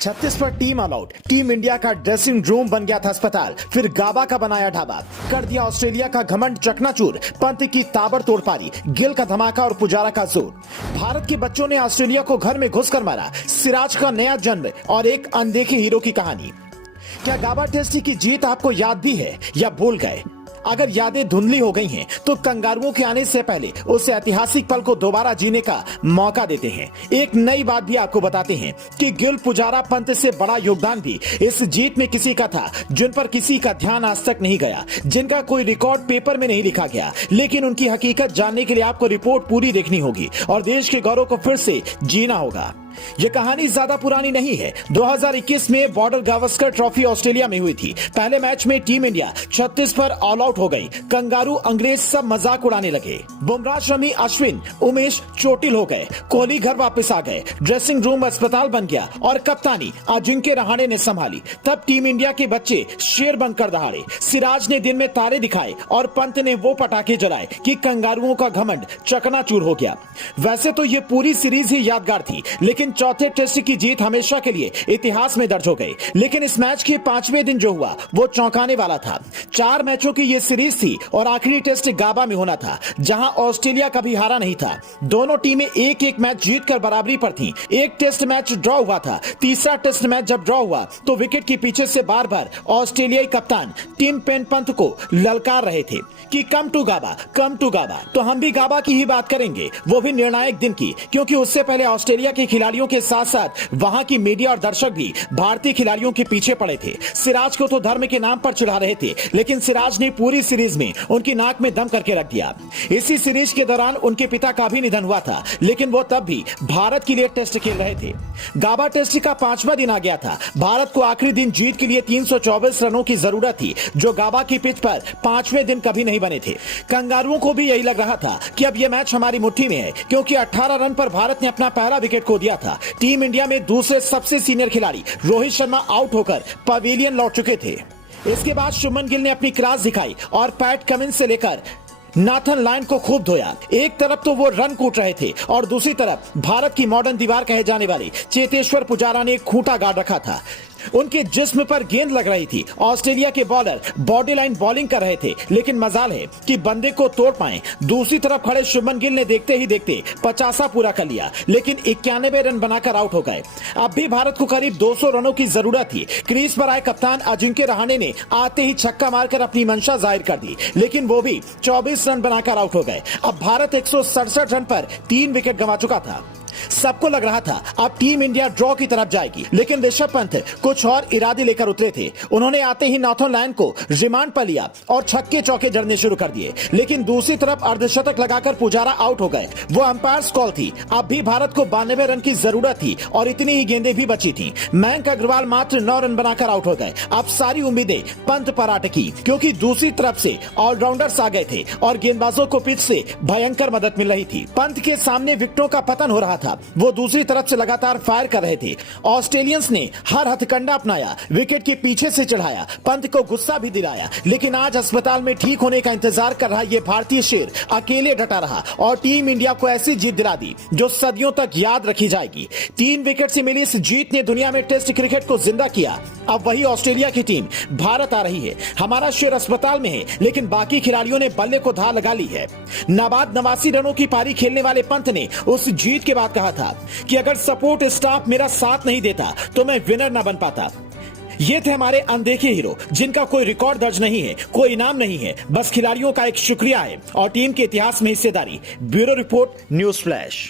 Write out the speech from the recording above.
36 पर team all out. Team India का dressing room बन गया था अस्पताल, फिर गाबा का बनाया ढाबा। कर दिया ऑस्ट्रेलिया का घमंड चकनाचूर। पंत की ताबड़तोड़ पारी, गिल का धमाका और पुजारा का जोर। भारत के बच्चों ने ऑस्ट्रेलिया को घर में घुसकर मारा। सिराज का नया जन्म और एक अनदेखे हीरो की कहानी। क्या गाबा टेस्ट की जीत आपको याद भी है या भूल गए? अगर यादें धुंधली हो गई हैं, तो कंगारुओं के आने से पहले उस ऐतिहासिक पल को दोबारा जीने का मौका देते हैं। एक नई बात भी आपको बताते हैं कि गिल, पुजारा, पंत से बड़ा योगदान भी इस जीत में किसी का था जिन पर किसी का ध्यान आज तक नहीं गया, जिनका कोई रिकॉर्ड पेपर में नहीं लिखा गया। लेकिन उनकी हकीकत जानने के लिए आपको रिपोर्ट पूरी देखनी होगी और देश के गौरव को फिर से जीना होगा। यह कहानी ज्यादा पुरानी नहीं है। 2021 में बॉर्डर गावस्कर ट्रॉफी ऑस्ट्रेलिया में हुई थी। पहले मैच में टीम इंडिया 36 पर ऑल आउट हो गई। कंगारू, अंग्रेज सब मजाक उड़ाने लगे। बुमराह, शमी, अश्विन, उमेश चोटिल हो गए। कोहली घर वापस आ गए। ड्रेसिंग रूम अस्पताल बन गया और कप्तानी अजिंक्य रहाणे ने संभाली। तब टीम इंडिया के बच्चे शेर बनकर दहाड़े। सिराज ने दिन में तारे दिखाए और पंत ने वो पटाखे जलाए कि कंगारुओं का घमंड चकनाचूर हो गया। वैसे तो ये पूरी सीरीज ही यादगार थी, लेकिन चौथे टेस्ट की जीत हमेशा के लिए इतिहास में दर्ज हो गई। लेकिन इस मैच के 5वें दिन जो हुआ वो चौंकाने वाला था। 4 मैचों की ये सीरीज थी और आखिरी टेस्ट गाबा में होना था, जहां ऑस्ट्रेलिया कभी हारा नहीं था। दोनों टीमें एक एक मैच जीतकर बराबरी पर थीं। एक टेस्ट मैच ड्रॉ हुआ था। तीसरा टेस्ट मैच जब ड्रॉ हुआ तो विकेट के पीछे से बार बार ऑस्ट्रेलियाई कप्तान टिम पेन पंत को ललकार रहे थे कि come to Gauba, come to गाबा। तो हम भी गाबा की ही बात करेंगे, वो भी निर्णायक दिन की, क्योंकि उससे पहले ऑस्ट्रेलिया के खिलाड़ियों के साथ साथ वहां की मीडिया और दर्शक भी भारतीय खिलाड़ियों के पीछे पड़े थे। सिराज को तो धर्म के नाम पर चिढ़ा रहे थे, लेकिन सिराज ने पूरी सीरीज में उनकी नाक में दम करके रख दिया। इसी सीरीज के दौरान उनके पिता का भी निधन हुआ था, लेकिन वो तब भी भारत के लिए टेस्ट खेल रहे थे। गाबा टेस्ट का 5वां दिन आ गया था। भारत को आखिरी दिन जीत के लिए 324 रनों की जरूरत थी, जो गाबा की पिच पर 5वें दिन कभी नहीं बने थे। कंगारुओं को भी यही लग रहा था कि अब यह मैच हमारी मुट्ठी में है, क्योंकि 18 रन पर भारत ने अपना पहला विकेट खो दिया था। टीम इंडिया में दूसरे सबसे सीनियर खिलाड़ी रोहित शर्मा आउट होकर पवेलियन लौट चुके थे। इसके बाद शुभमन गिल ने अपनी क्लास दिखाई और पैट कमिंस से लेकर नाथन लायन को खूब धोया। एक तरफ तो वो रन कूट रहे थे और दूसरी तरफ भारत की मॉडर्न दीवार कहे जाने वाले चेतेश्वर पुजारा ने खूंटा गाड़ रखा था। उनके जिस्म पर गेंद लग रही थी। ऑस्ट्रेलिया के बॉलर बॉडी लाइन बॉलिंग कर रहे थे, लेकिन मजाल है कि बंदे को तोड़ पाए। दूसरी तरफ खड़े शुभमन गिल ने देखते ही देखते 50 पूरा कर लिया, लेकिन 91 रन बनाकर आउट हो गए। अब भी भारत को करीब 200 रनों की जरूरत थी। क्रीज पर आए कप्तान अजिंक्य रहाणे ने आते ही छक्का मारकर अपनी मंशा जाहिर कर दी, लेकिन वो भी 24 रन बनाकर आउट हो गए। अब भारत 167 रन पर 3 विकेट गंवा चुका था। सबको लग रहा था अब टीम इंडिया ड्रॉ की तरफ जाएगी, लेकिन ऋषभ पंत कुछ और इरादे लेकर उतरे थे। उन्होंने आते ही नाथन लायन को रिमांड पर लिया और छक्के चौके जड़ने शुरू कर दिए, लेकिन दूसरी तरफ अर्धशतक लगाकर पुजारा आउट हो गए। वो अंपायर्स कॉल थी। अब भी भारत को 92 रन की जरूरत थी और इतनी ही गेंदें भी बची थी। मयंक अग्रवाल मात्र 9 रन बनाकर आउट हो गए। अब सारी उम्मीदें पंत पर अटकी, क्योंकि दूसरी तरफ से ऑलराउंडर्स आ गए थे और गेंदबाजों को पिच से भयंकर मदद मिल रही थी। पंत के सामने विकेटों का पतन हो रहा था। वो दूसरी तरफ से लगातार फायर कर रहे थे। ऑस्ट्रेलियंस ने हर हथकंडा अपनाया, विकेट के पीछे से चढ़ाया, पंत को गुस्सा भी दिलाया। लेकिन आज अस्पताल में ठीक होने का इंतजार कर रहा ये भारतीय शेर अकेले डटा रहा और टीम इंडिया को ऐसी जीत दिला दी जो सदियों तक याद रखी जाएगी। 3 विकेट से मिली इस जीत ने दुनिया में टेस्ट क्रिकेट को जिंदा किया। अब वही ऑस्ट्रेलिया की टीम भारत आ रही है। हमारा शेर अस्पताल में है, लेकिन बाकी खिलाड़ियों ने बल्ले को धार लगा ली है। नाबाद 89 रनों की पारी खेलने वाले पंत ने उस जीत के बाद कहा था कि अगर सपोर्ट स्टाफ मेरा साथ नहीं देता तो मैं विनर ना बन पाता। ये थे हमारे अनदेखे हीरो, जिनका कोई रिकॉर्ड दर्ज नहीं है, कोई इनाम नहीं है, बस खिलाड़ियों का एक शुक्रिया है और टीम के इतिहास में हिस्सेदारी। Bureau report, news flash.